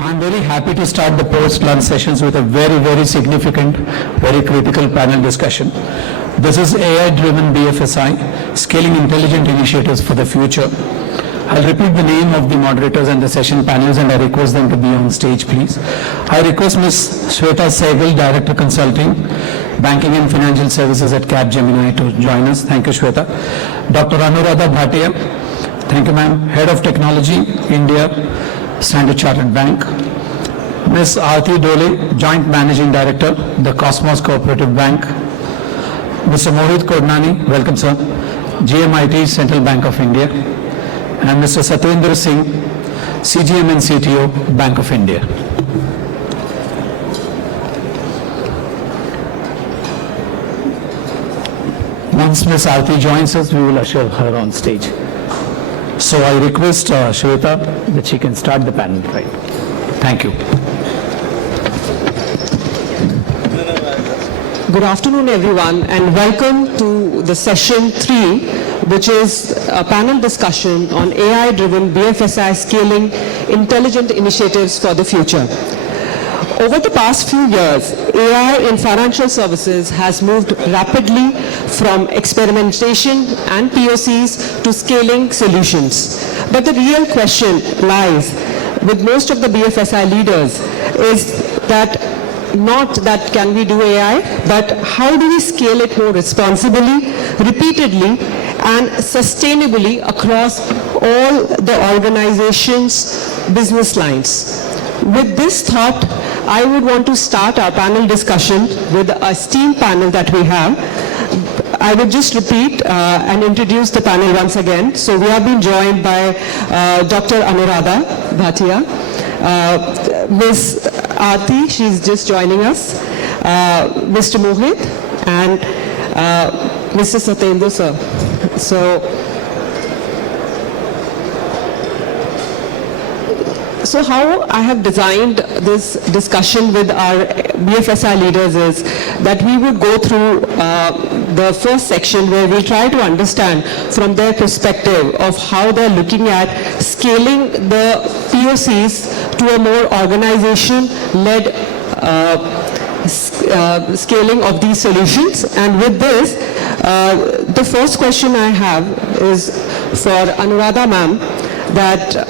I'm very happy to start the post-lunch sessions with a very significant, very critical panel discussion. This is AI-driven BFSI, scaling intelligent initiatives for the future. I'll repeat the name of the moderators and the session panels, and I request them to be on stage, please. I request Ms. Shweta Sehgal, Director Consulting, Banking and Financial Services at Capgemini, to join us. Thank you, Shweta. Dr. Anuradha Bhatia, thank you, ma'am. Head of Technology, India, Standard Chartered Bank. Ms. Arti Dhole, Joint Managing Director, the Cosmos Cooperative Bank. Mr. Mohit Kodnani, welcome, sir. GMIT, Central Bank of India. And Mr. Satyendra Singh, CGM and CTO, Bank of India. Once Ms. Arti joins us, we will usher her on stage. So I request Shweta that she can start the panel. Right. Thank you. Good afternoon, everyone, and welcome to the session 3, which is a panel discussion on AI-driven BFSI scaling intelligent initiatives for the future. Over the past few years, AI in financial services has moved rapidly from experimentation and POCs to scaling solutions. But the real question lies with most of the BFSI leaders is that not that can we do AI, but how do we scale it more responsibly, repeatedly, and sustainably across all the organization's business lines. With this thought, I would want to start our panel discussion with a esteemed panel that we have. I will just repeat and introduce the panel once again. So we have been joined by Dr. Anuradha Bhatia, Ms. Arti, she's just joining us, Mr. Mohit, and Mr. Satyendra, sir. So how I have designed this discussion with our BFSI leaders is that we would go through the first section where we try to understand from their perspective of how they're looking at scaling the POCs to a more organization-led scaling of these solutions. And with this, the first question I have is for Anuradha ma'am, that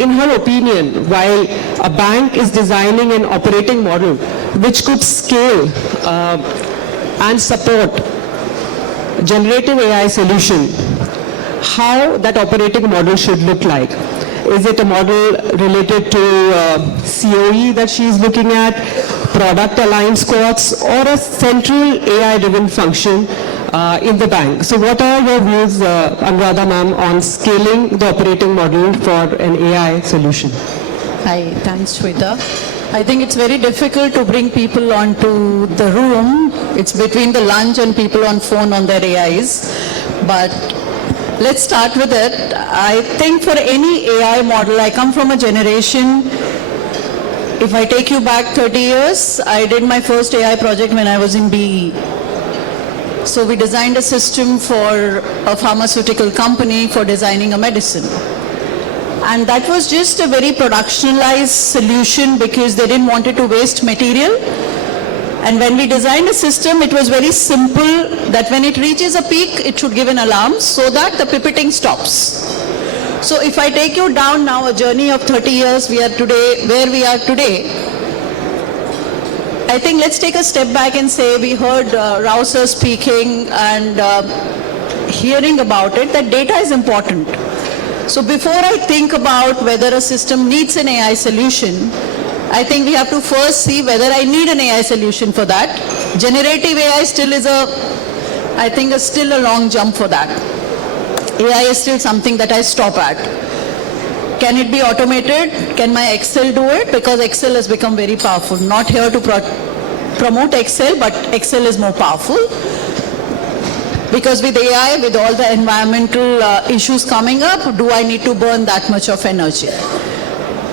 in her opinion, while a bank is designing an operating model which could scale and support generative AI solution, how that operating model should look like? Is it a model related to COE that she's looking at, product aligned squads, or a central AI-driven function in the bank? So what are your views, Anuradha ma'am, on scaling the operating model for an AI solution? Hi, thanks Shweta. I think it's very difficult to bring people onto the room. It's between the lunch and people on phone on their AIs. But let's start with it. I think for any AI model, I come from a generation, if I take you back 30 years, I did my first AI project when I was in BE. So we designed a system for a pharmaceutical company for designing a medicine. And that was just a very productionalized solution because they didn't want it to waste material. And when we designed a system, it was very simple that when it reaches a peak, it should give an alarm so that the pipetting stops. So if I take you down now a journey of 30 years, we are today where we are today. I think let's take a step back and say we heard Rauser speaking and hearing about it, that data is important. So before I think about whether a system needs an AI solution, I think we have to first see whether I need an AI solution for that. Generative AI still is still a long jump for that. AI is still something that I stop at. Can it be automated? Can my Excel do it? Because Excel has become very powerful. Not here to promote Excel, but Excel is more powerful. Because with AI, with all the environmental issues coming up, do I need to burn that much of energy?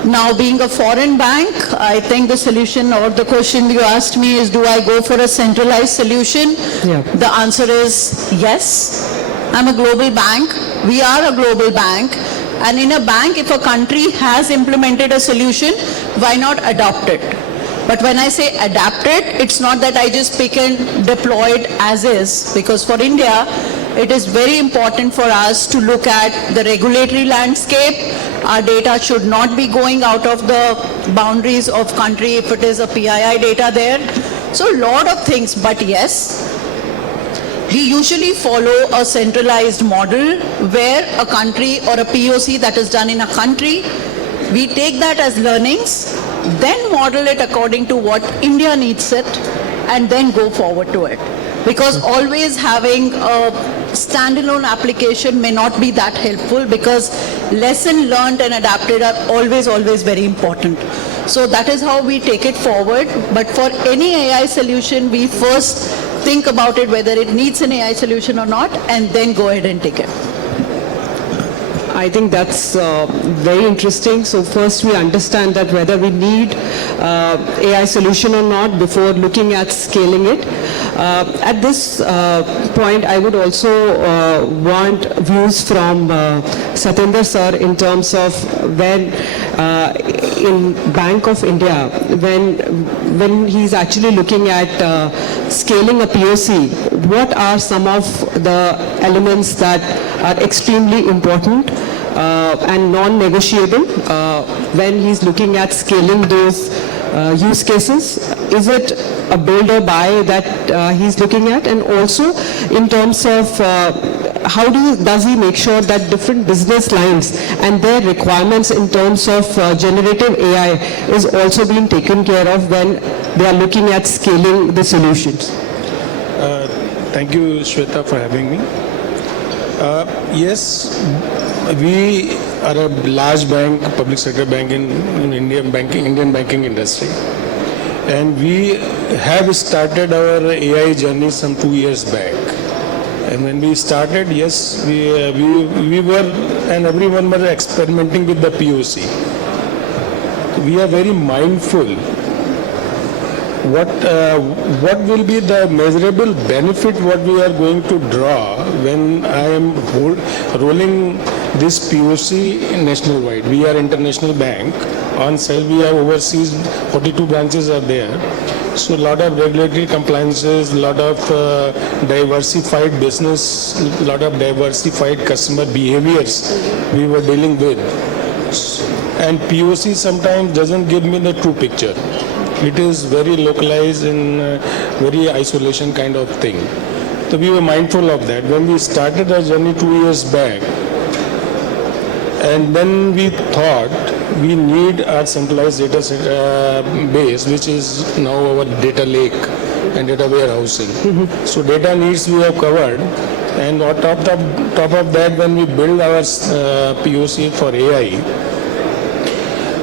Now, being a foreign bank, I think the solution or the question you asked me is, do I go for a centralized solution? Yeah. The answer is yes. I'm a global bank. We are a global bank. And in a bank, if a country has implemented a solution, why not adopt it? But when I say adapt it, it's not that I just pick and deploy it as is, because for India, it is very important for us to look at the regulatory landscape. Our data should not be going out of the boundaries of country if it is a PII data there. So a lot of things, but yes, we usually follow a centralized model where a country or a POC that is done in a country, we take that as learnings, then model it according to what India needs it, and then go forward to it. Because always having a standalone application may not be that helpful, because lesson learned and adapted are always very important. So that is how we take it forward. But for any AI solution, we first think about it whether it needs an AI solution or not, and then go ahead and take it. I think that's very interesting. So first we understand that whether we need AI solution or not before looking at scaling it. At this point, I would also want views from Satyendra sir in terms of when in Bank of India, when he's actually looking at scaling a POC, what are some of the elements that are extremely important and non-negotiable when he's looking at scaling those use cases? Is it a build or buy that he's looking at? And also in terms of how does he make sure that different business lines and their requirements in terms of generative AI is also being taken care of when they are looking at scaling the solutions? Thank you, Shweta, for having me. Yes, we are a large bank, public sector bank in Indian banking industry. And we have started our AI journey some 2 years back. And when we started, yes, we were, and everyone were experimenting with the POC. We are very mindful what will be the measurable benefit what we are going to draw when I am rolling this POC national-wide. We are international bank. On sale, we have overseas, 42 branches are there. So a lot of regulatory compliances, a lot of diversified business, a lot of diversified customer behaviors we were dealing with. And POC sometimes doesn't give me the true picture. It is very localized and very isolation kind of thing. So we were mindful of that. When we started our journey 2 years back, and then we thought we need our centralized data base, which is now our data lake and data warehousing. So data needs we have covered, and on top of that, when we build our POC for AI,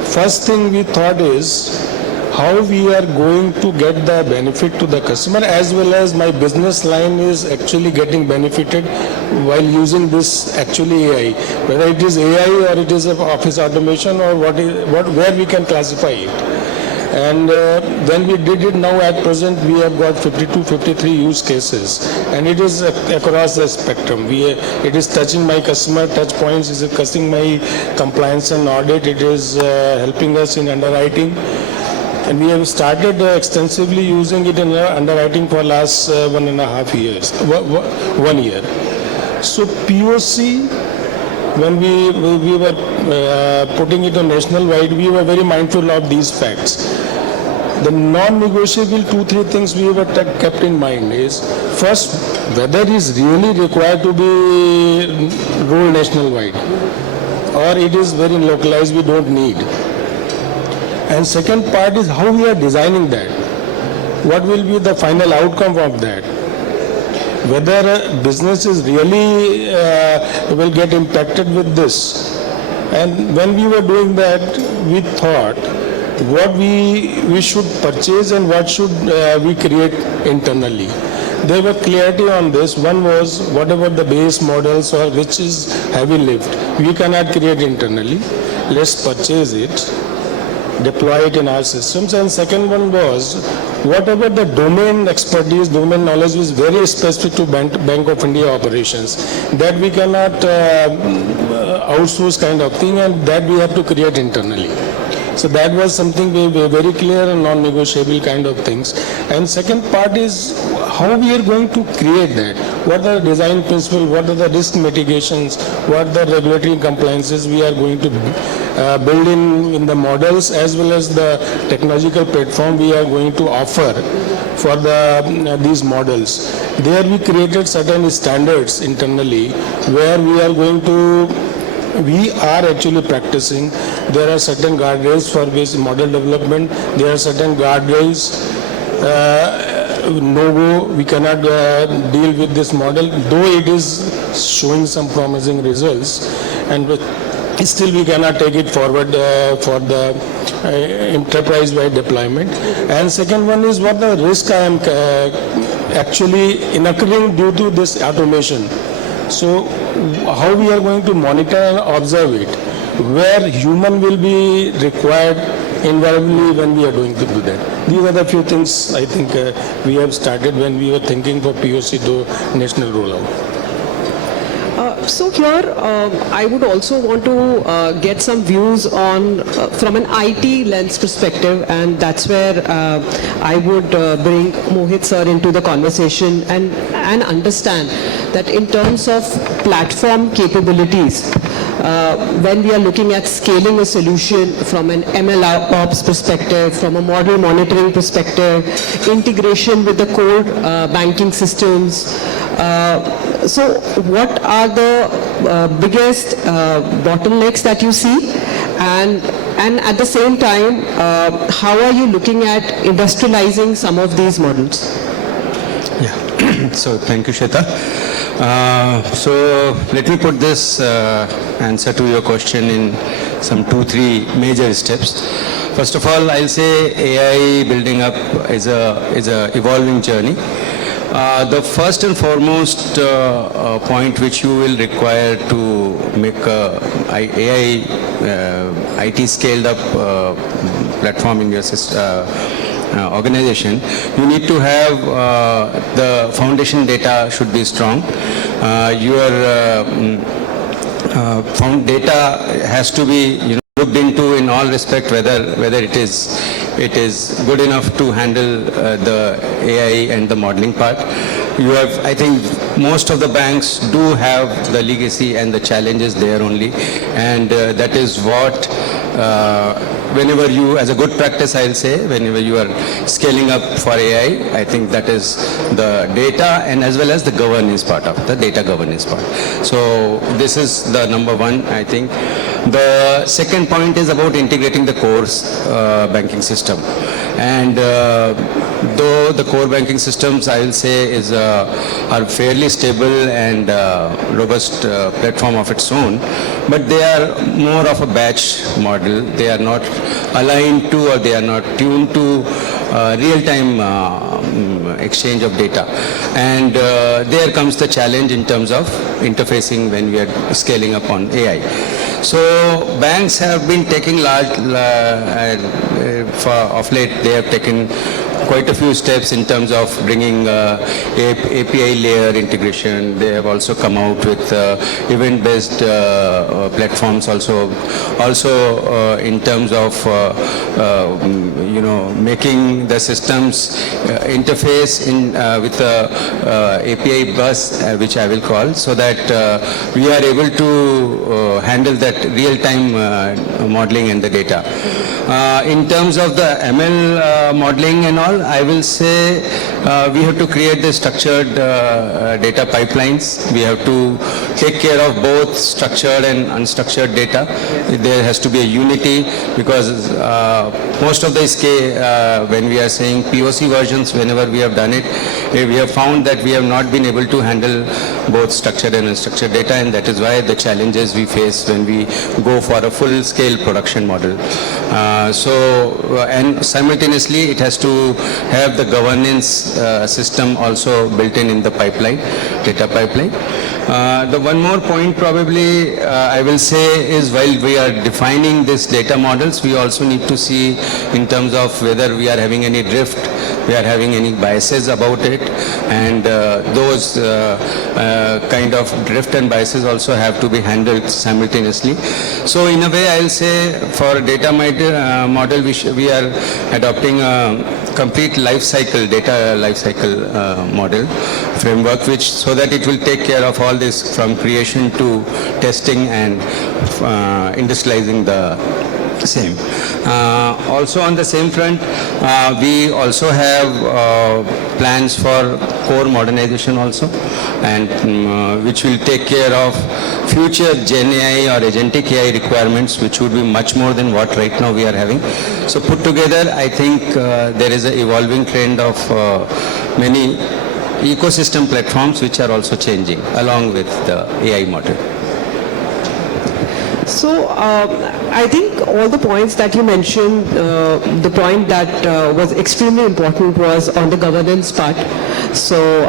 first thing we thought is how we are going to get the benefit to the customer, as well as my business line is actually getting benefited while using this actually AI, whether it is AI or it is office automation or where we can classify it. And when we did it now at present, we have got 52, 53 use cases, and it is across the spectrum. It is touching my customer touch points, it is touching my compliance and audit, it is helping us in underwriting. And we have started extensively using it in underwriting for last 1.5 years, 1 year. So POC, when we were putting it on national wide, we were very mindful of these facts. The non-negotiable 2-3 things we were kept in mind is, first, whether it is really required to be rolled national wide, or it is very localized, we don't need. And second part is how we are designing that. What will be the final outcome of that? Whether business is really will get impacted with this. And when we were doing that, we thought what we should purchase and what should we create internally. There were clarity on this. One was whatever the base models or which is heavy lift, we cannot create internally. Let's purchase it, deploy it in our systems. And second one was whatever the domain expertise, domain knowledge is very specific to Bank of India operations, that we cannot outsource kind of thing, and that we have to create internally. So that was something very clear and non-negotiable kind of things. And second part is how we are going to create that. What are the design principles, what are the risk mitigations, what are the regulatory compliances we are going to build in the models, as well as the technological platform we are going to offer for these models. There we created certain standards internally where we are actually practicing. There are certain guardrails for this model development. There are certain guardrails. No-go, we cannot deal with this model, though it is showing some promising results, and still we cannot take it forward for the enterprise-wide deployment. And second one is what the risk I am actually occurring due to this automation. So how we are going to monitor and observe it, where human will be required invariably when we are going to do that. These are the few things I think we have started when we were thinking for POC to national rollout. So here, I would also want to get some views on, from an IT lens perspective, and that's where I would bring Mohit sir into the conversation and understand that in terms of platform capabilities, when we are looking at scaling a solution from an ML ops perspective, from a model monitoring perspective, integration with the core banking systems. So what are the biggest bottlenecks that you see, and at the same time, how are you looking at industrializing some of these models? Yeah, so thank you, Shweta. So let me put this answer to your question in some 2-3 major steps. First of all, I'll say AI building up is a evolving journey. The first and foremost point which you will require to make AI IT scaled up platform in your organization, you need to have the foundation data should be strong. Your found data has to be looked into in all respect, whether it is good enough to handle the AI and the modeling part. You have, I think, most of the banks do have the legacy and the challenges there only, and that is what whenever you, as a good practice, I'll say, whenever you are scaling up for AI, I think that is the data and as well as the governance part of the data governance part. So this is the number one, I think. The second point is about integrating the core banking system. And though the core banking systems, I will say, are fairly stable and robust platform of its own, but they are more of a batch model. They are not aligned to, or they are not tuned to real-time exchange of data. And there comes the challenge in terms of interfacing when we are scaling up on AI. So banks have been taking of late, they have taken quite a few steps in terms of bringing API layer integration. They have also come out with event-based platforms also in terms of making the systems interface with the API bus, which I will call, so that we are able to handle that real-time modeling and the data. In terms of the ML modeling and all, I will say we have to create the structured data pipelines. We have to take care of both structured and unstructured data. There has to be a unity, because most of the when we are saying POC versions, whenever we have done it, we have found that we have not been able to handle both structured and unstructured data, and that is why the challenges we face when we go for a full-scale production model. And simultaneously, it has to have the governance system also built in the pipeline, data pipeline. The one more point probably I will say is, while we are defining these data models, we also need to see in terms of whether we are having any drift, we are having any biases about it, and those kind of drift and biases also have to be handled simultaneously. So in a way, I'll say for data model, we are adopting a complete life cycle, data life cycle model framework, which so that it will take care of all this from creation to testing and industrializing the same. Also on the same front, we also have plans for core modernization also, and which will take care of future Gen AI or agentic AI requirements, which would be much more than what right now we are having. So put together, I think there is an evolving trend of many ecosystem platforms which are also changing along with the AI model. So I think all the points that you mentioned, the point that was extremely important was on the governance part. So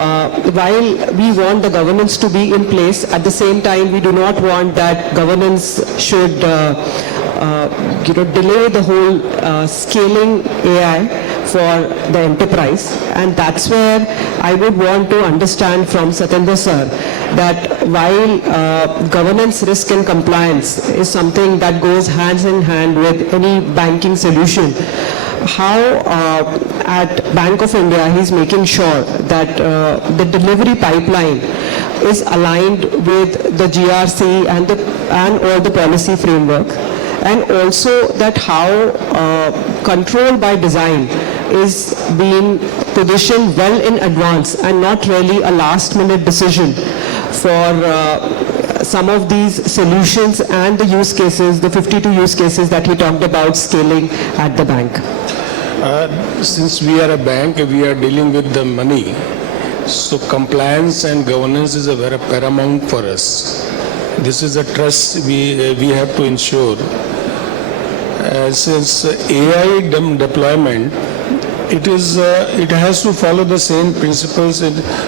while we want the governance to be in place, at the same time we do not want that governance should delay the whole scaling AI for the enterprise, and that's where I would want to understand from Satyendra sir that while governance, risk and compliance is something that goes hands in hand with any banking solution, how at Bank of India he's making sure that the delivery pipeline is aligned with the GRC and all the policy framework, and also that how control by design is being positioned well in advance and not really a last minute decision for some of these solutions and the use cases, the 52 use cases that he talked about scaling at the bank. Since we are a bank, we are dealing with the money. So compliance and governance is a very paramount for us. This is a trust we have to ensure. Since AI deployment, it has to follow the same principles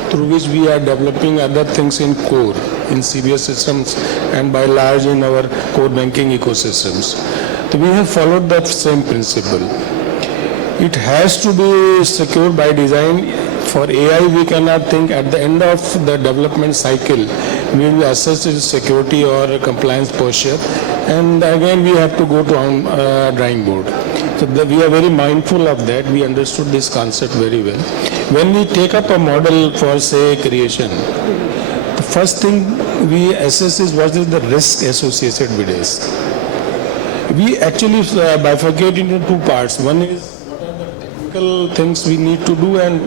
through which we are developing other things in core, in CBS systems, and by large in our core banking ecosystems. So we have followed that same principle. It has to be secure by design. For AI, we cannot think at the end of the development cycle, we will assess its security or compliance posture, and again we have to go to drawing board. So we are very mindful of that. We understood this concept very well. When we take up a model for, say, creation, the first thing we assess is what is the risk associated with this. We actually bifurcate into two parts. One is what are the technical things we need to do, and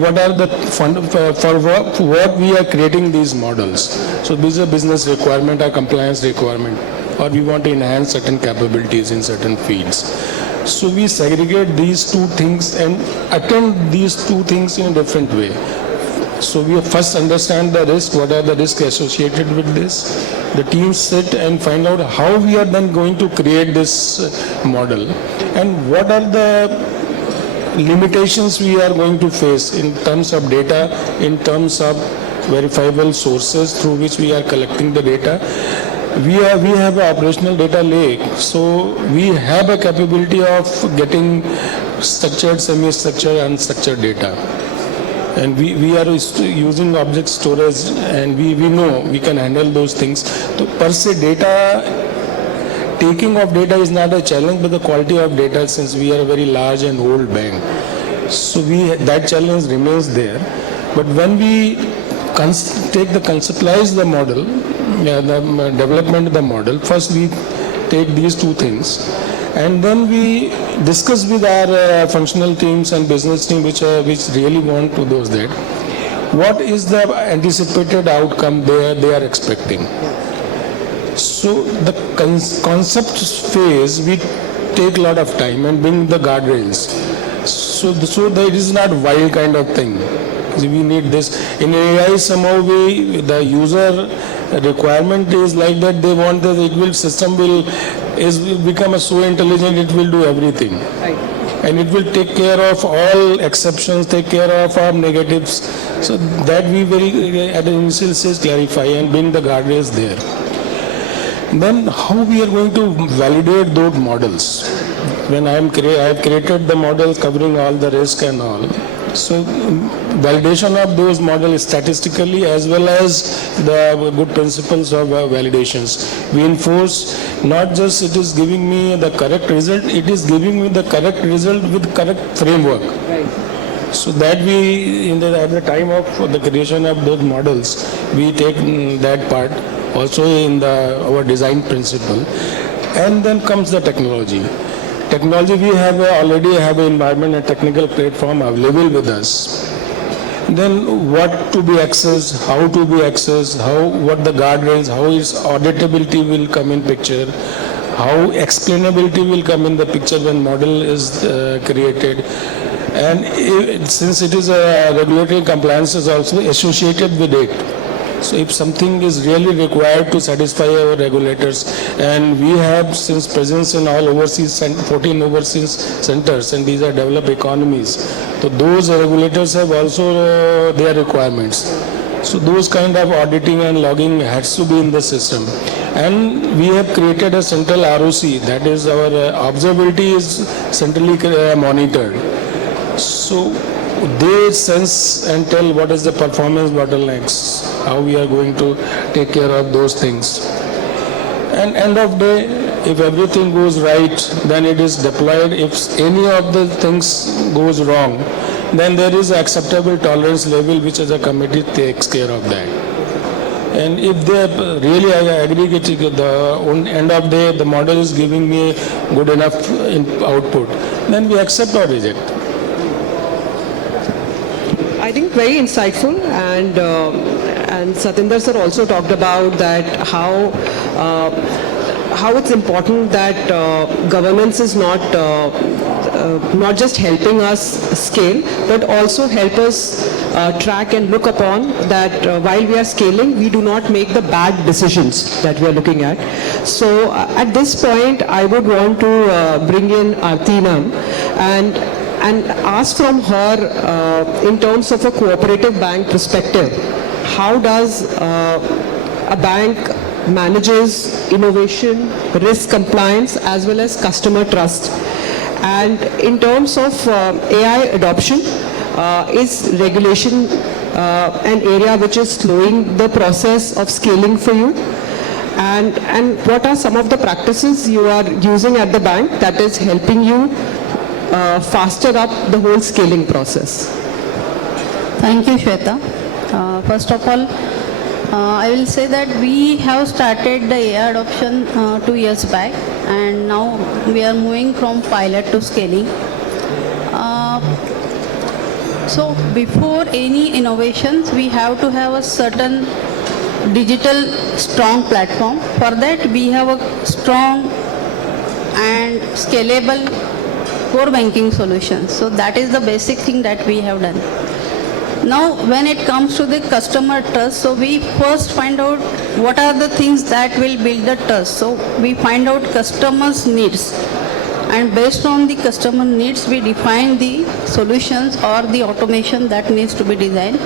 what are the for what we are creating these models. So these are business requirement or compliance requirement, or we want to enhance certain capabilities in certain fields. So we segregate these two things and attend these two things in a different way. So we first understand the risk, what are the risks associated with this. The teams sit and find out how we are then going to create this model, and what are the limitations we are going to face in terms of data, in terms of verifiable sources through which we are collecting the data. We have an operational data lake, so we have a capability of getting structured, semi-structured, unstructured data. And we are using object storage, and we know we can handle those things. So per se data, taking of data is not a challenge, but the quality of data, since we are a very large and old bank, so that challenge remains there. But when we conceptualize the model, the development of the model, first we take these two things, and then we discuss with our functional teams and business team which really want to do that. What is the anticipated outcome they are expecting? So the concept phase, we take a lot of time and bring the guardrails. So that it is not wild kind of thing. We need this. In AI, somehow the user requirement is like that. They want that system will become so intelligent it will do everything. Right. and it will take care of all exceptions, take care of our negatives. So that we very at the initial stage clarify and bring the guardrails there. Then how we are going to validate those models? When I have created the model covering all the risk and all. So validation of those models statistically as well as the good principles of validations. We enforce not just it is giving me the correct result, it is giving me the correct result with correct framework. Right. So that we, at the time of the creation of those models, we take that part also in our design principle. And then comes the technology. Technology, we already have an environment and technical platform available with us. Then what to be accessed, how to be accessed, what the guardrails, how its auditability will come in picture, how explainability will come in the picture when model is created. And since it is a regulatory compliance is also associated with it. So if something is really required to satisfy our regulators, and we have since presence in all overseas, 14 overseas centers, and these are developed economies, so those regulators have also their requirements. So those kind of auditing and logging has to be in the system. And we have created a central ROC, that is our observability is centrally monitored. So they sense and tell what is the performance bottlenecks, how we are going to take care of those things. And end of day, if everything goes right, then it is deployed. If any of the things goes wrong, then there is acceptable tolerance level which as a committee takes care of that. And if they really aggregating the end of day, the model is giving me good enough output, then we accept or reject. I think very insightful, and Satyendra sir also talked about that how it's important that governance is not just helping us scale, but also help us track and look upon that while we are scaling, we do not make the bad decisions that we are looking at. So at this point, I would want to bring in Arti ma'am and ask from her in terms of a cooperative bank perspective, how does a bank manages innovation, risk compliance as well as customer trust? And in terms of AI adoption, is regulation an area which is slowing the process of scaling for you? And what are some of the practices you are using at the bank that is helping you faster up the whole scaling process? Thank you, Shweta. First of all, I will say that we have started the AI adoption 2 years back, and now we are moving from pilot to scaling. So before any innovations, we have to have a certain digital strong platform. For that, we have a strong and scalable core banking solution. So that is the basic thing that we have done. Now, when it comes to the customer trust, so we first find out what are the things that will build the trust. So we find out customers' needs, and based on the customer needs, we define the solutions or the automation that needs to be designed.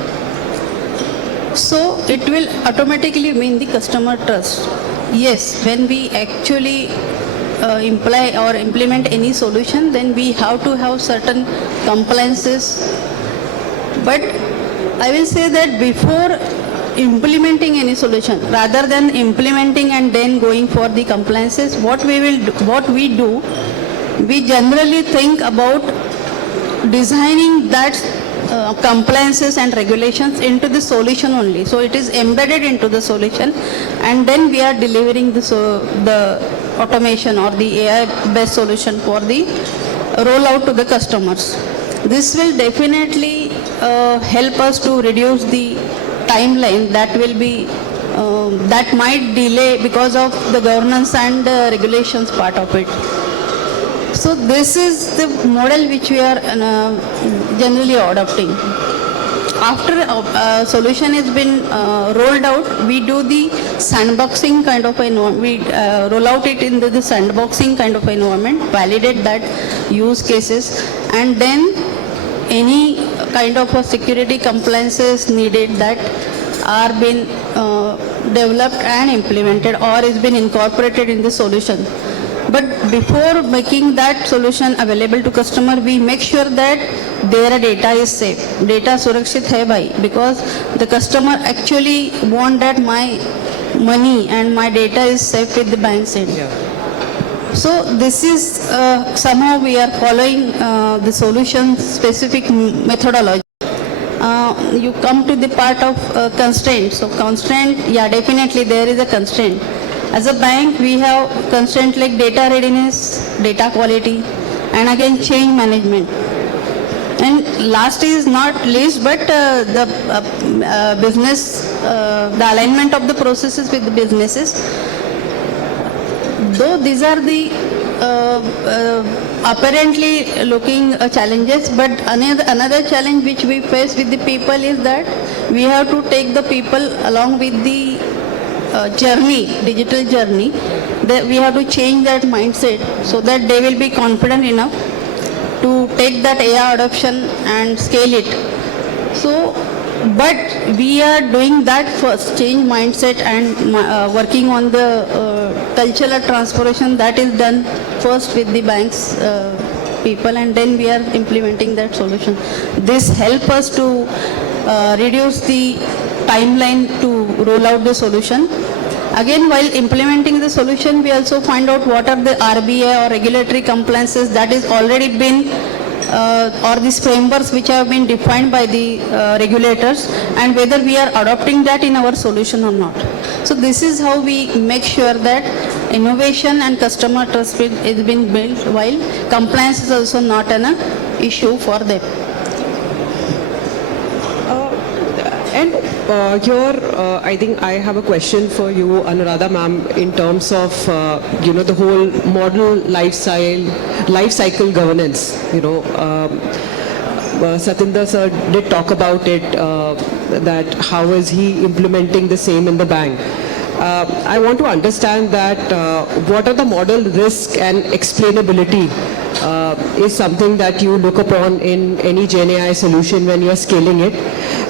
So it will automatically mean the customer trust. Yes, when we actually imply or implement any solution, then we have to have certain compliances. But I will say that before implementing any solution, rather than implementing and then going for the compliances, what we do, we generally think about designing that compliances and regulations into the solution only. So it is embedded into the solution, and then we are delivering the automation or the AI-based solution for the rollout to the customers. This will definitely help us to reduce the timeline that will be that might delay because of the governance and the regulations part of it. So this is the model which we are generally adopting. after a solution has been rolled out, we do the sandboxing kind of environment. We roll out it in the sandboxing kind of environment, validate that use cases, and then any kind of a security compliances needed that are being developed and implemented or is been incorporated in the solution. But before making that solution available to customer, we make sure that their data is safe. Data surakshit hai bhai, because the customer actually want that my money and my data is safe with the bank end. So this is somehow we are following the solution specific methodology. You come to the part of constraint. So constraint, yeah, definitely there is a constraint. As a bank, we have constraint like data readiness, data quality, and again change management. And last is not least, but the business, the alignment of the processes with the businesses. Though these are the apparently looking challenges, but another challenge which we face with the people is that we have to take the people along with the journey, digital journey, that we have to change that mindset so that they will be confident enough to take that AI adoption and scale it. So, but we are doing that first, change mindset and working on the cultural transformation that is done first with the bank's people, and then we are implementing that solution. This help us to reduce the timeline to roll out the solution. Again, while implementing the solution, we also find out what are the RBI or regulatory compliances that is already been or these frameworks which have been defined by the regulators, and whether we are adopting that in our solution or not. So this is how we make sure that innovation and customer trust is being built, while compliance is also not an issue for them. I think I have a question for you, Anuradha ma'am, in terms of, the whole model life cycle governance. Satyendra sir did talk about it, that how is he implementing the same in the bank. I want to understand that what are the model risk and explainability is something that you look upon in any GenAI solution when you are scaling it,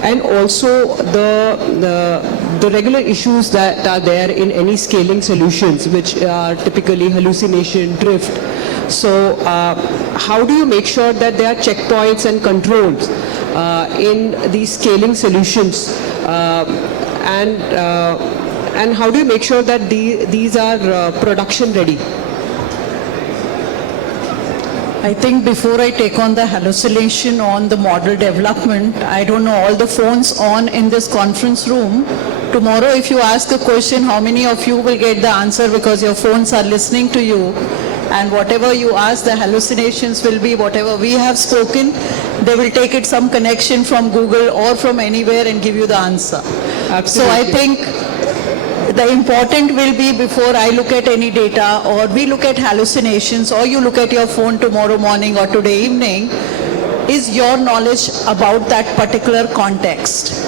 and also the regular issues that are there in any scaling solutions, which are typically hallucination, drift. So how do you make sure that there are checkpoints and controls in these scaling solutions, and how do you make sure that these are production ready? I think before I take on the hallucination on the model development, I don't know, all the phones on in this conference room. Tomorrow if you ask a question, how many of you will get the answer because your phones are listening to you? And whatever you ask, the hallucinations will be whatever we have spoken. They will take it some connection from Google or from anywhere and give you the answer. Absolutely. So I think the important will be, before I look at any data or we look at hallucinations or you look at your phone tomorrow morning or today evening, is your knowledge about that particular context.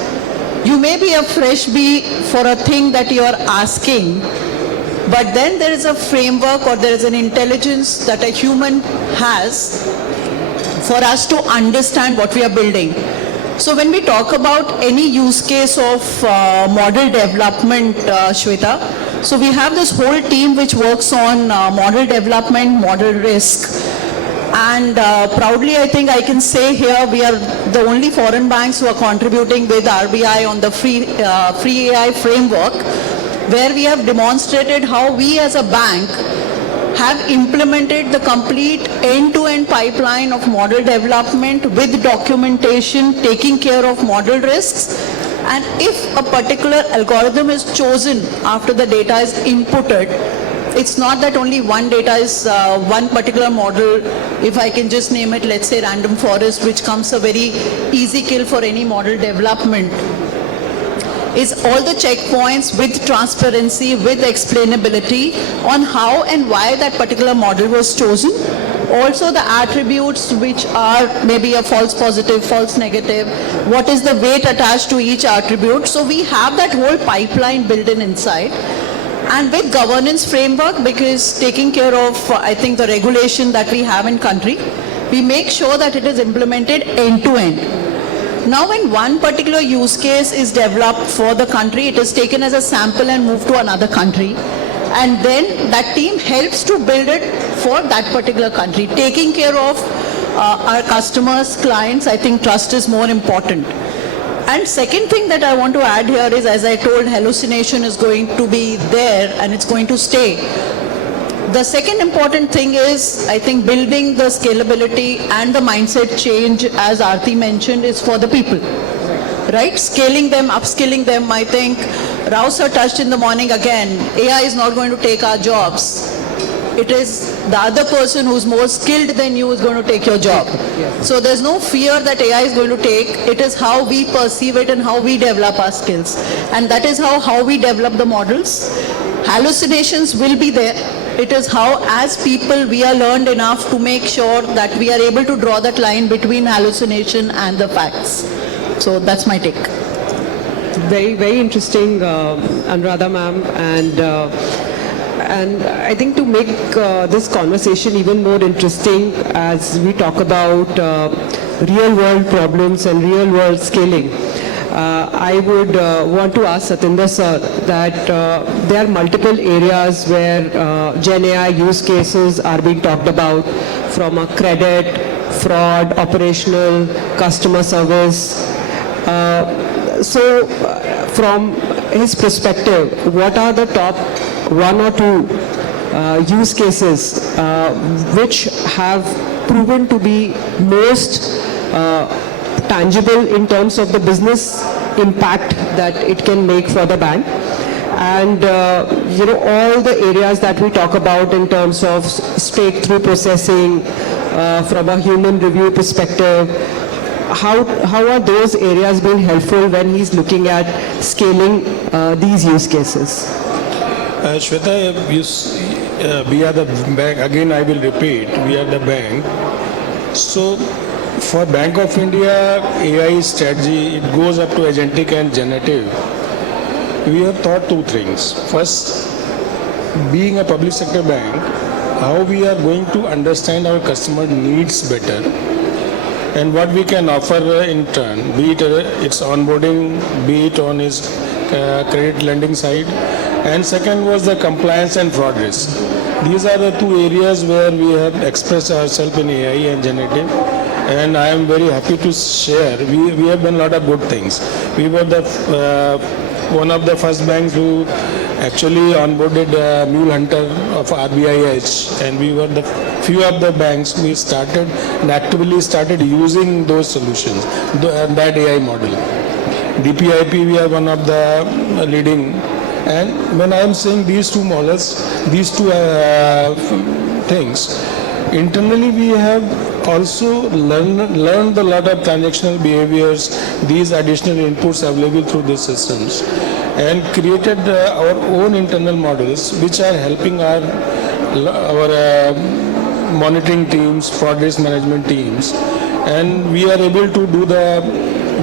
You may be a fresh bee for a thing that you are asking, but then there is a framework or there is an intelligence that a human has for us to understand what we are building. So when we talk about any use case of model development, Shweta, so we have this whole team which works on model development, model risk. And proudly I think I can say here we are the only foreign banks who are contributing with RBI on the free AI framework, where we have demonstrated how we as a bank have implemented the complete end-to-end pipeline of model development with documentation, taking care of model risks. And if a particular algorithm is chosen after the data is inputted, it's not that only one data is one particular model. If I can just name it, let's say random forest, which comes a very easy kill for any model development, is all the checkpoints with transparency, with explainability on how and why that particular model was chosen, Also the attributes which are maybe a false positive, false negative, what is the weight attached to each attribute. So we have that whole pipeline built in inside. And with governance framework, because taking care of, I think, the regulation that we have in country, we make sure that it is implemented end to end. Now when one particular use case is developed for the country, it is taken as a sample and moved to another country. And then that team helps to build it for that particular country. Taking care of our customers, clients, I think trust is more important. And second thing that I want to add here is, as I told, hallucination is going to be there and it's going to stay. The second important thing is, I think, building the scalability and the mindset change, as Arti mentioned, is for the people, right? Scaling them, upskilling them. I think Rao sir touched in the morning again, AI is not going to take our jobs. It is the other person who's more skilled than you is going to take your job. So there's no fear that AI is going to take. It is how we perceive it and how we develop our skills. And that is how we develop the models. Hallucinations will be there. It is how, as people, we are learned enough to make sure that we are able to draw that line between hallucination and the facts. So that's my take. Very, very interesting, Anuradha ma'am, and I think to make this conversation even more interesting, as we talk about real world problems and real world scaling, I would want to ask Satyendra sir that there are multiple areas where Gen AI use cases are being talked about, from a credit, fraud, operational, customer service. So from his perspective, what are the top one or two use cases which have proven to be most tangible in terms of the business impact that it can make for the bank? And all the areas that we talk about in terms of straight through processing, from a human review perspective, how are those areas being helpful when he's looking at scaling these use cases? Shweta, we are the bank, again I will repeat, we are the bank. So for Bank of India, AI strategy, it goes up to agentic and generative. We have thought two things. First, being a public sector bank, how we are going to understand our customer needs better and what we can offer in turn, be it its onboarding, be it on his credit lending side. And second was the compliance and fraud risk. These are the two areas where we have expressed ourselves in AI and generative. And I am very happy to share, we have done a lot of good things. We were the one of the first banks who actually onboarded Mule Hunter of RBIH, and we were the few of the banks we started and actively started using those solutions, that AI model. DPIP, we are one of the leading. And when I am saying these two models, these two things, internally we have also learned a lot of transactional behaviors, these additional inputs available through these systems, and created our own internal models which are helping our monitoring teams, fraud risk management teams, and we are able to do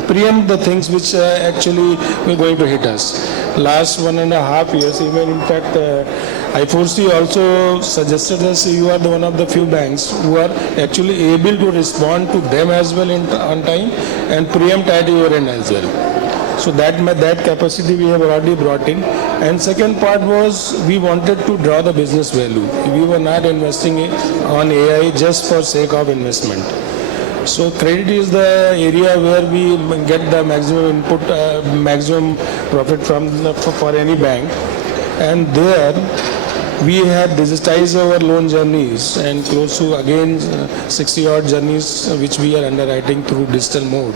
preempt the things which actually were going to hit us. Last 1.5 years, even in fact, I foresee also suggested us, you are one of the few banks who are actually able to respond to them as well on time and preempt at your end as well. So that capacity we have already brought in. And second part was we wanted to draw the business value. We were not investing on AI just for sake of investment. So credit is the area where we get the maximum input, maximum profit for any bank. And there we have digitized our loan journeys and close to again 60 odd journeys which we are underwriting through digital mode.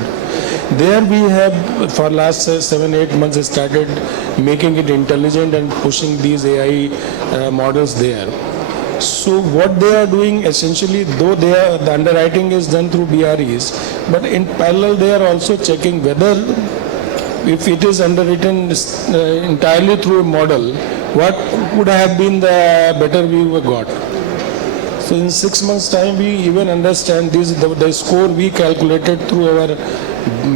There we have for last 7-8 months started making it intelligent and pushing these AI models there. So what they are doing essentially, though the underwriting is done through BREs, but in parallel they are also checking whether if it is underwritten entirely through a model, what would have been the better we got. So in 6 months' time, we even understand this, the score we calculated through our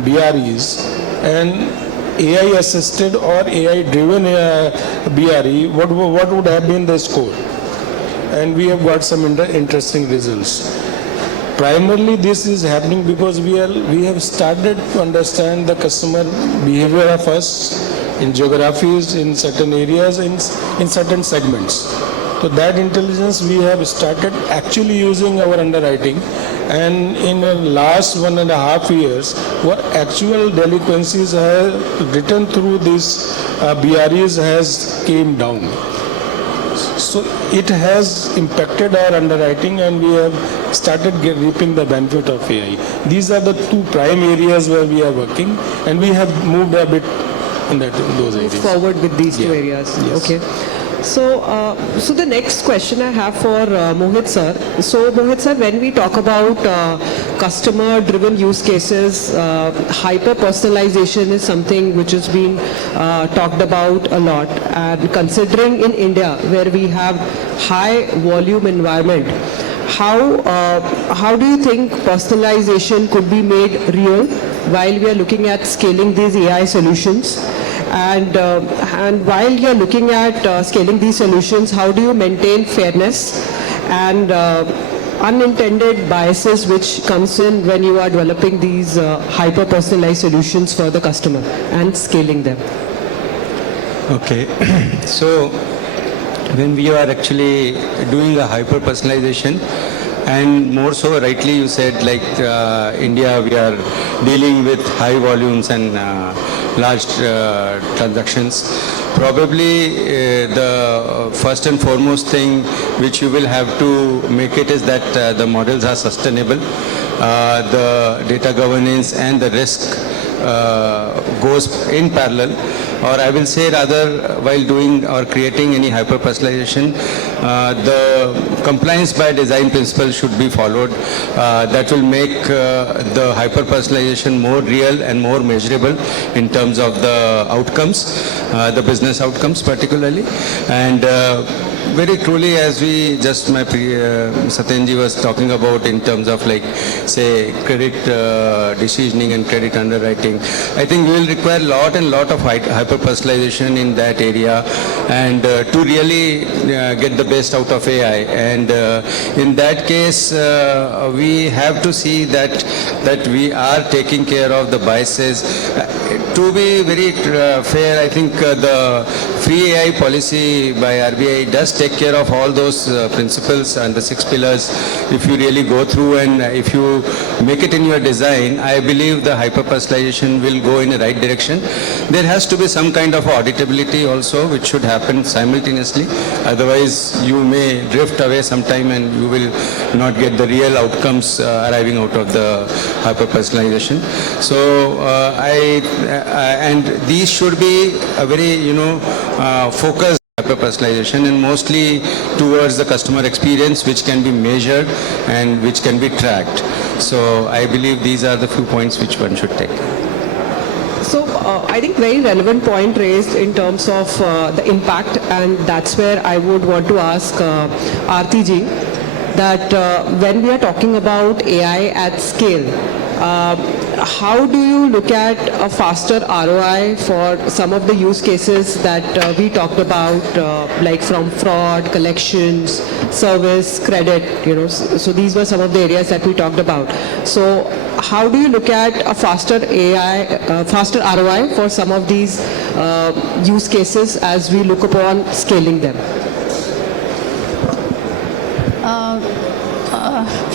BREs and AI assisted or AI driven BRE, what would have been the score? And we have got some interesting results. Primarily this is happening because we have started to understand the customer behavior of us in geographies, in certain areas, in certain segments. So that intelligence we have started actually using our underwriting, and in the last 1.5 years, what actual delinquencies have written through these BREs has came down. So it has impacted our underwriting, and we have started reaping the benefit of AI. These are the two prime areas where we are working, and we have moved a bit in those areas. Forward with these two Yeah. areas. Yes. Okay. So the next question I have for Mohit sir. So Mohit sir, when we talk about customer-driven use cases, hyper-personalization is something which is being talked about a lot. And considering in India, where we have high volume environment, how do you think personalization could be made real while we are looking at scaling these AI solutions? And while you are looking at scaling these solutions, how do you maintain fairness and unintended biases which comes in when you are developing these hyper-personalized solutions for the customer and scaling them? Okay. So when we are actually doing a hyper personalization, and more so rightly you said, like India, we are dealing with high volumes and large transactions. Probably the first and foremost thing which you will have to make it is that the models are sustainable. The data governance and the risk goes in parallel, or I will say rather, while doing or creating any hyper personalization, the compliance by design principle should be followed. That will make the hyper personalization more real and more measurable in terms of the outcomes, the business outcomes particularly. And very truly, as we just Satyendra was talking about in terms of, like, say, credit decisioning and credit underwriting, I think we will require lot of hyper personalization in that area, and to really get the best out of AI. And in that case, we have to see that we are taking care of the biases. To be very fair, I think the free AI policy by RBI does take care of all those principles and the 6 pillars. If you really go through and if you make it in your design, I believe the hyper-personalization will go in the right direction. There has to be some kind of auditability also, which should happen simultaneously. Otherwise, you may drift away sometime and you will not get the real outcomes arriving out of the hyper-personalization. So, and these should be a very, focused hyper-personalization, and mostly towards the customer experience, which can be measured and which can be tracked. So I believe these are the few points which one should take. So I think very relevant point raised in terms of the impact, and that's where I would want to ask Arti ji that when we are talking about AI at scale, how do you look at a faster ROI for some of the use cases that we talked about, like from fraud, collections, service, credit, so these were some of the areas that we talked about. So how do you look at a faster ROI for some of these use cases as we look upon scaling them?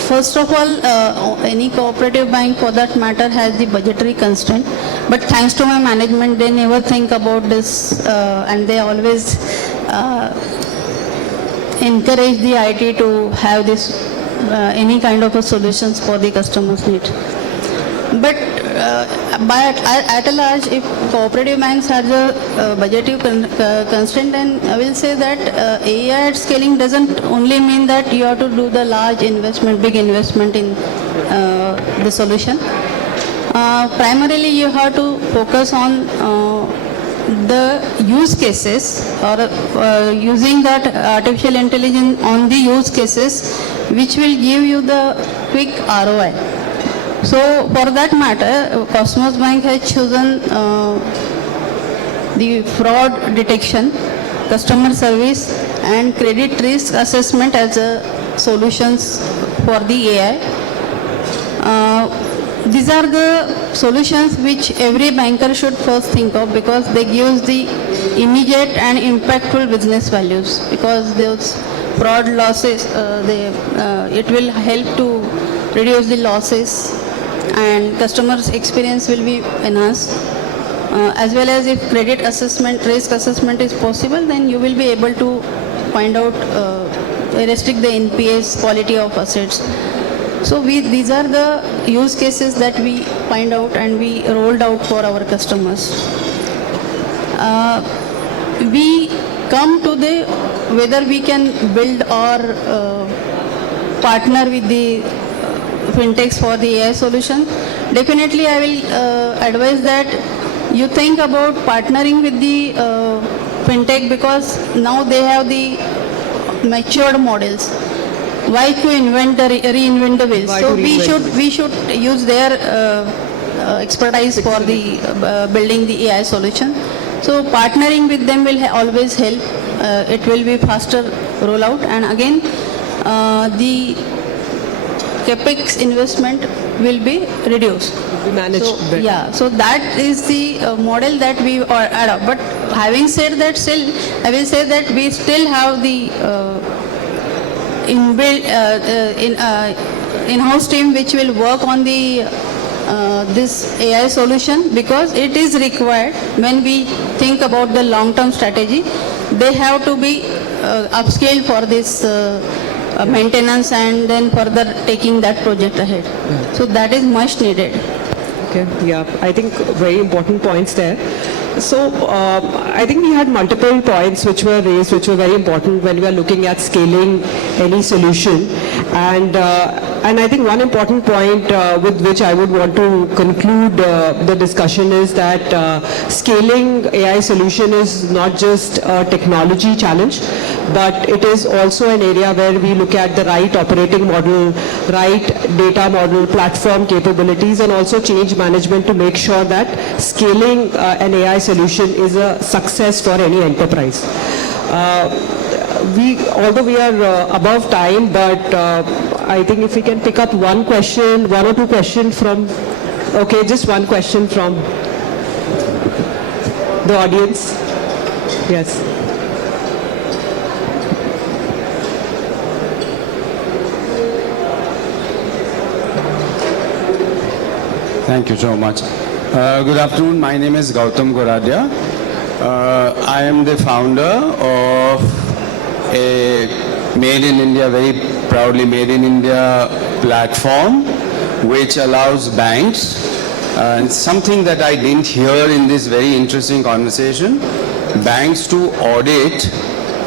First of all, any cooperative bank for that matter has the budgetary constraint. But thanks to my management, they never think about this, and they always encourage the IT to have this any kind of a solutions for the customer's need. But at a large, if cooperative banks have a budgetary constraint, then I will say that AI at scaling doesn't only mean that you have to do the large investment, big investment in the solution. Primarily, you have to focus on the use cases or using that artificial intelligence on the use cases which will give you the quick ROI. So for that matter, Cosmos Bank has chosen the fraud detection, customer service and credit risk assessment as solutions for the AI. These are the solutions which every banker should first think of because they give the immediate and impactful business values, because those fraud losses, it will help to reduce the losses and customers' experience will be enhanced. As well as if credit assessment, risk assessment is possible, then you will be able to find out, restrict the NPAs, quality of assets. So these are the use cases that we find out and we rolled out for our customers. We come to the whether we can build or partner with the fintechs for the AI solution. Definitely I will advise that you think about partnering with the fintech because now they have the matured models. Why to reinvent the wheel? So we should use their expertise for the building the AI solution. So partnering with them will always help. It will be faster rollout, and again the capex investment will be reduced. We manage better. Yeah, so that is the model that we adopt. But having said that, still I will say that we still have the in-house team which will work on the this AI solution, because it is required when we think about the long-term strategy. They have to be upscaled for this maintenance and then further taking that project ahead. So that is much needed. Okay, yeah, I think very important points there. So I think we had multiple points which were raised, which were very important when we are looking at scaling any solution. And I think one important point with which I would want to conclude the discussion is that scaling AI solution is not just a technology challenge, but it is also an area where we look at the right operating model, right data model, platform capabilities, and also change management to make sure that scaling an AI solution is a success for any enterprise. Although we are above time, but I think if we can pick up one or two questions from, okay, just one question from the audience. Yes. Thank you so much. Good afternoon. My name is Gautam Goradia. I am the founder of a Made in India, very proudly Made in India platform, which allows banks, and something that I didn't hear in this very interesting conversation, banks to audit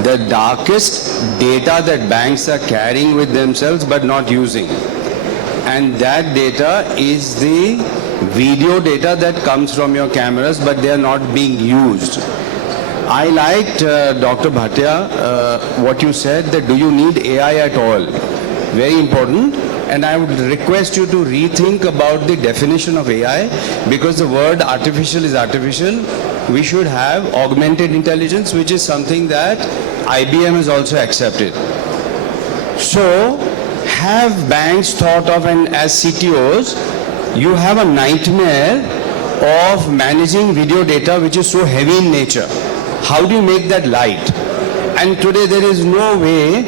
the darkest data that banks are carrying with themselves but not using. And that data is the video data that comes from your cameras, but they are not being used. I liked Dr. Bhatia, what you said, that do you need AI at all? Very important. And I would request you to rethink about the definition of AI, because the word artificial is artificial. We should have augmented intelligence, which is something that IBM has also accepted. So, have banks thought of, and as CTOs, you have a nightmare of managing video data which is so heavy in nature. How do you make that light? And today there is no way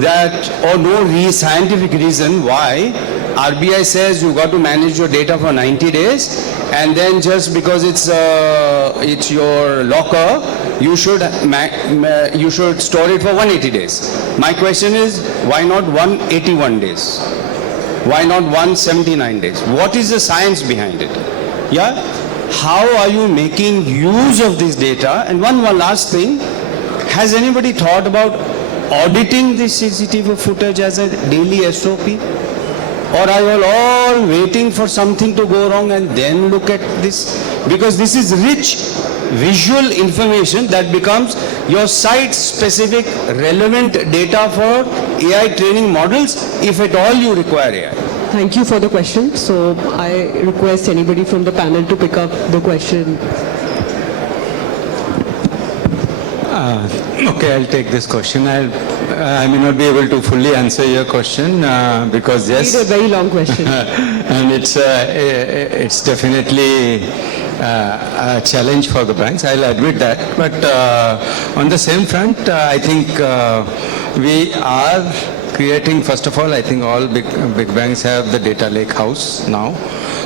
that, or no scientific reason why RBI says you got to manage your data for 90 days, and then just because it's your locker, you should store it for 180 days. My question is, why not 181 days? Why not 179 days? What is the science behind it? Yeah? How are you making use of this data? And one last thing, has anybody thought about auditing the CCTV footage as a daily SOP? Or are you all waiting for something to go wrong and then look at this? Because this is rich visual information that becomes your site-specific relevant data for AI training models, if at all you require AI. Thank you for the question. So I request anybody from the panel to pick up the question. Okay, I'll take this question. I may not be able to fully answer your question because yes, It's a very long question. and it's definitely a challenge for the banks. I'll admit that. But on the same front, I think we are creating. First of all, I think all big banks have the data lake house now.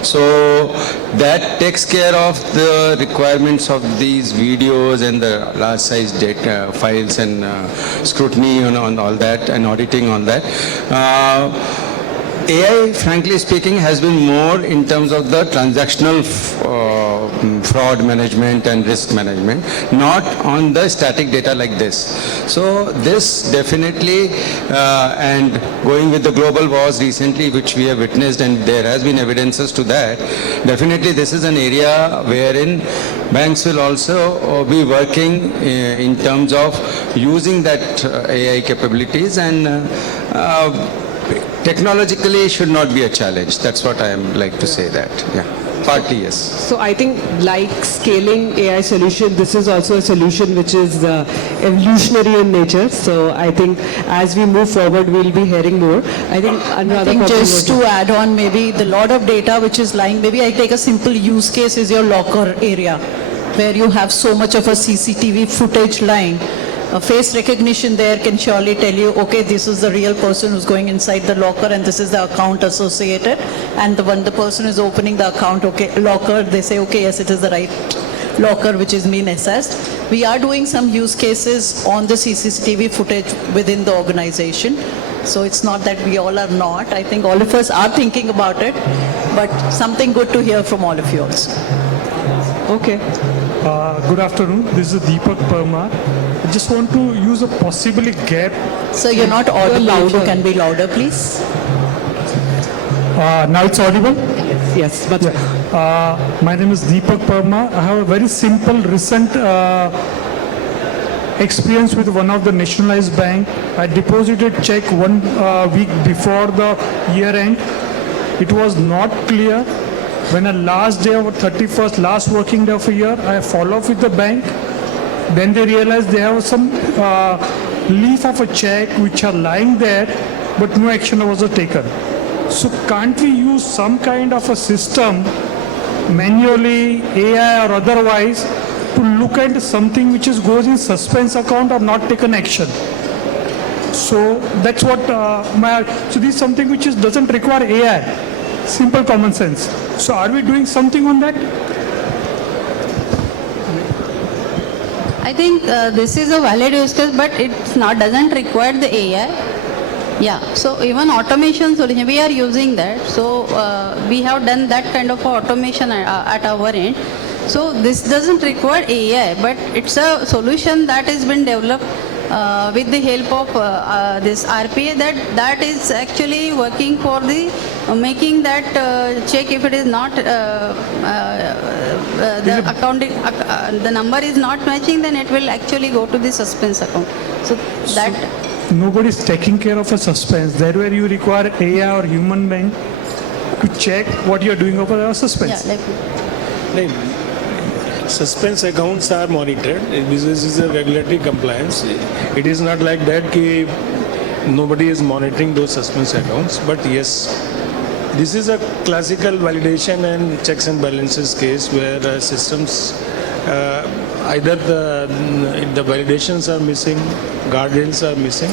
So that takes care of the requirements of these videos and the large size data files and scrutiny on all that and auditing on that. AI, frankly speaking, has been more in terms of the transactional fraud management and risk management, not on the static data like this. So this definitely, and going with the global wars recently, which we have witnessed, and there has been evidences to that, definitely this is an area wherein banks will also be working in terms of using that AI capabilities, and technologically should not be a challenge. That's what I am like to say that. Yeah, partly yes. So I think like scaling AI solution, this is also a solution which is evolutionary in nature. So I think as we move forward, we'll be hearing more. I think Anuradha I think probably just would- to add on, maybe the lot of data which is lying, maybe I take a simple use case is your locker area, where you have so much of a CCTV footage lying. A face recognition there can surely tell you, okay, this is the real person who's going inside the locker and this is the account associated. And when the person is opening the account, okay, locker, they say, okay, yes, it is the right locker which is being assessed. We are doing some use cases on the CCTV footage within the organization. So it's not that we all are not. I think all of us are thinking about it, but something good to hear from all of you also. Okay. Good afternoon. This is Deepak Parmar. I just want to use a possibly gap. So you're not audible, if you louder. can be louder, please. Now it's audible? Yes, but My name is Deepak Parmar. I have a very simple recent experience with one of the nationalized bank. I deposited check 1 week before the year end. It was not clear. When a last day of 31st, last working day of a year, I follow up with the bank. Then they realize they have some leaf of a check which are lying there, but no action was taken. So can't we use some kind of a system, manually, AI or otherwise, to look at something which is goes in suspense account or not taken action? So that's what so this is something which doesn't require AI, simple common sense. So are we doing something on that? I think this is a valid use case, but it's not, doesn't require the AI. Yeah, so even automation solution, we are using that. So we have done that kind of automation at our end. So this doesn't require AI, but it's a solution that has been developed with the help of this RPA that is actually working for the making that check if it is not the accounting the number is not matching, then it will actually go to the suspense account. So that Nobody is taking care of a suspense. There where you require AI or human being to check what you are doing over a suspense. yeah, like Suspense accounts are monitored. This is a regulatory compliance. It is not like that कि nobody is monitoring those suspense accounts. But yes, this is a classical validation and checks and balances case where systems either the validations are missing, guardrails are missing,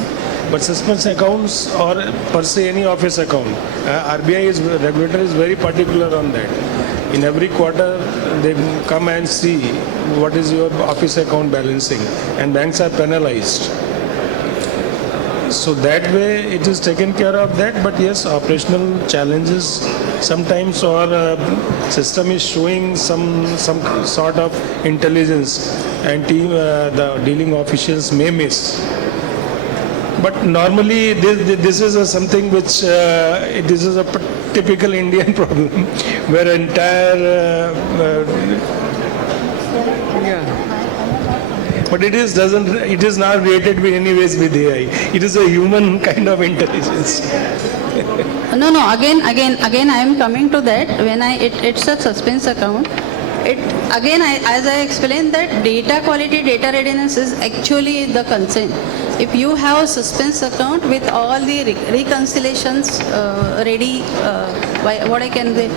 but suspense accounts or per se any office account, regulator is very particular on that. In every quarter, they come and see what is your office account balancing, and banks are penalized. So that way it is taken care of that, but yes, operational challenges sometimes, or system is showing some sort of intelligence and the dealing officials may miss. But normally this is something which this is a typical Indian problem where entire but it is not related with any ways with AI. It is a human kind of intelligence. No, again, I am coming to that. When it's a suspense account, as I explained that data quality, data readiness is actually the concern. If you have a suspense account with all the reconciliations ready, what I can say,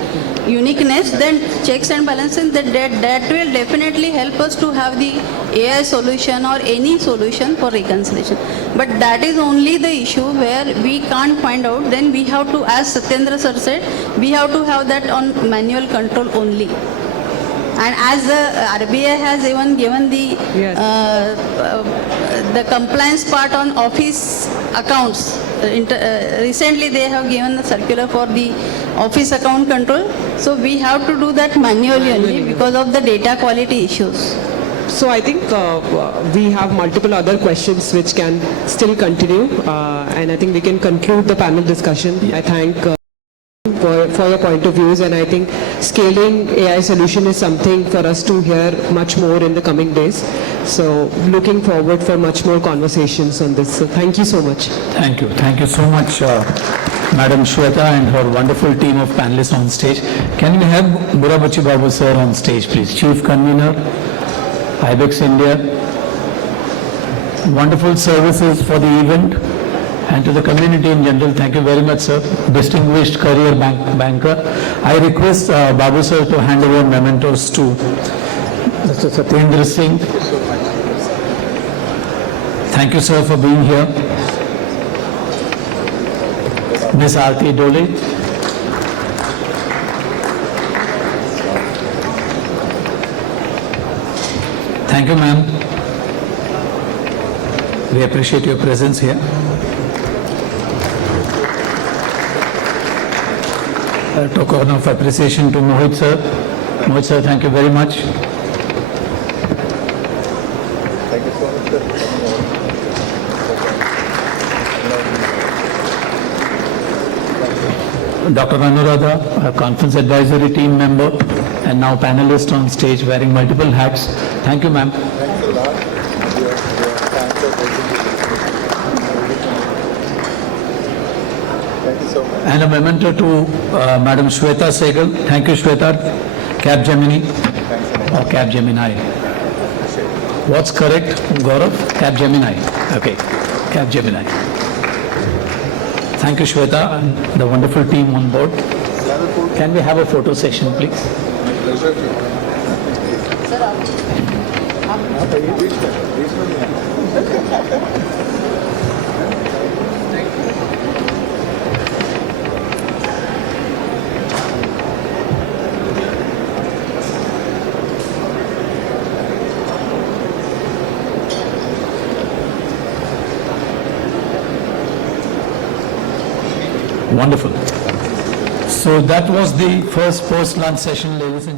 uniqueness, then checks and balances, that will definitely help us to have the AI solution or any solution for reconciliation. But that is only the issue where we can't find out. Then we have to, as Satyendra sir said, we have to have that on manual control only. And as the RBI has even given the the compliance part on office accounts, recently they have given the circular for the office account control. So we have to do that manually only because of the data quality issues. So I think we have multiple other questions which can still continue, and I think we can conclude the panel discussion. I thank for your point of views, and I think scaling AI solution is something for us to hear much more in the coming days. So looking forward for much more conversations on this. So thank you so much. Thank you. Thank you so much, Madam Shweta and her wonderful team of panelists on stage. Can we have Burabachi Babu sir on stage, please? Chief Convener, IBEX India. Wonderful services for the event and to the community in general. Thank you very much, sir. Distinguished career banker. I request Babu sir to hand over mementos to Mr. Satyendra Singh. Thank you, sir, for being here. Ms. Arti Dhole. Thank you, ma'am. We appreciate your presence here. A token of appreciation to Mohit sir. Mohit sir, thank you very much. Thank you so much, sir. Dr. Anuradha, a conference advisory team member and now panelist on stage wearing multiple hats. Thank you, ma'am. Thanks a lot. Your thanks for taking this. Thank you so much. And a memento to Madam Shweta Sehgal. Thank you, Shweta. Capgemini or Capgemini. What's correct, Gaurav? Capgemini. Okay, Capgemini. Thank you, Shweta, and the wonderful team on board. Can we have a photo session, please? Wonderful. So that was the first post-lunch session, ladies and